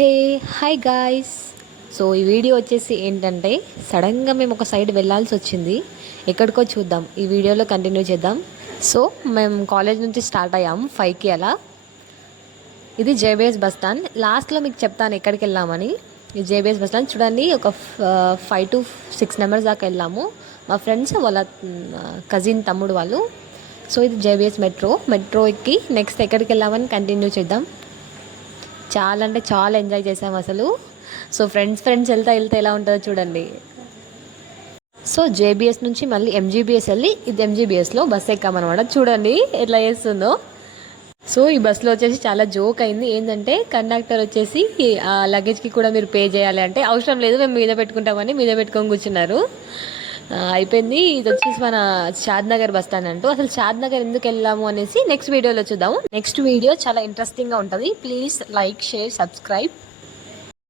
Hey hi guys. So ఈ video వచ్చేసి ఏంటంటే సడన్గా మేము ఒక సైడ్ వెళ్ళాల్సి వచ్చింది. ఎక్కడికో చూద్దాం, ఈ వీడియోలో కంటిన్యూ చేద్దాం. సో మేము కాలేజ్ నుంచి స్టార్ట్ అయ్యాం 5కి అలా. ఇది జేబీఎస్ బస్ స్టాండ్. లాస్ట్లో మీకు చెప్తాను ఎక్కడికి వెళ్ళామని. ఇది జేబీఎస్ బస్ స్టాండ్ చూడండి. ఒక 5 to 6 నెంబర్స్ దాకా వెళ్ళాము. మా ఫ్రెండ్స్ వాళ్ళ కజిన్ తమ్ముడు వాళ్ళు. సో ఇది జేబీఎస్ మెట్రో ఎక్కి నెక్స్ట్ ఎక్కడికి వెళ్ళామని కంటిన్యూ చేద్దాం. చాలా అంటే చాలా ఎంజాయ్ చేసాం అసలు. సో ఫ్రెండ్స్ వెళ్తా ఎలా ఉంటుందో చూడండి. సో జేబీఎస్ నుంచి మళ్ళీ ఎంజీబీఎస్ వెళ్ళి ఇది ఎంజీబీఎస్లో బస్ ఎక్కామన్నమాట. చూడండి ఎట్లా చేస్తుందో. సో ఈ బస్సులో వచ్చేసి చాలా జోక్ అయింది. ఏంటంటే కండక్టర్ వచ్చేసి ఆ లగేజ్కి కూడా మీరు పే చేయాలి అంటే అవసరం లేదు, మేము మీద పెట్టుకుంటామని మీద పెట్టుకొని కూర్చున్నారు. అయిపోయింది. ఇది వచ్చేసి మన షాద్నగర్ బస్ స్టాండ్ అంటూ. అసలు షాద్నగర్ ఎందుకు వెళ్ళాము అనేసి నెక్స్ట్ వీడియోలో చూద్దాము. నెక్స్ట్ వీడియో చాలా ఇంట్రెస్టింగ్గా ఉంటుంది. Please like, share, subscribe.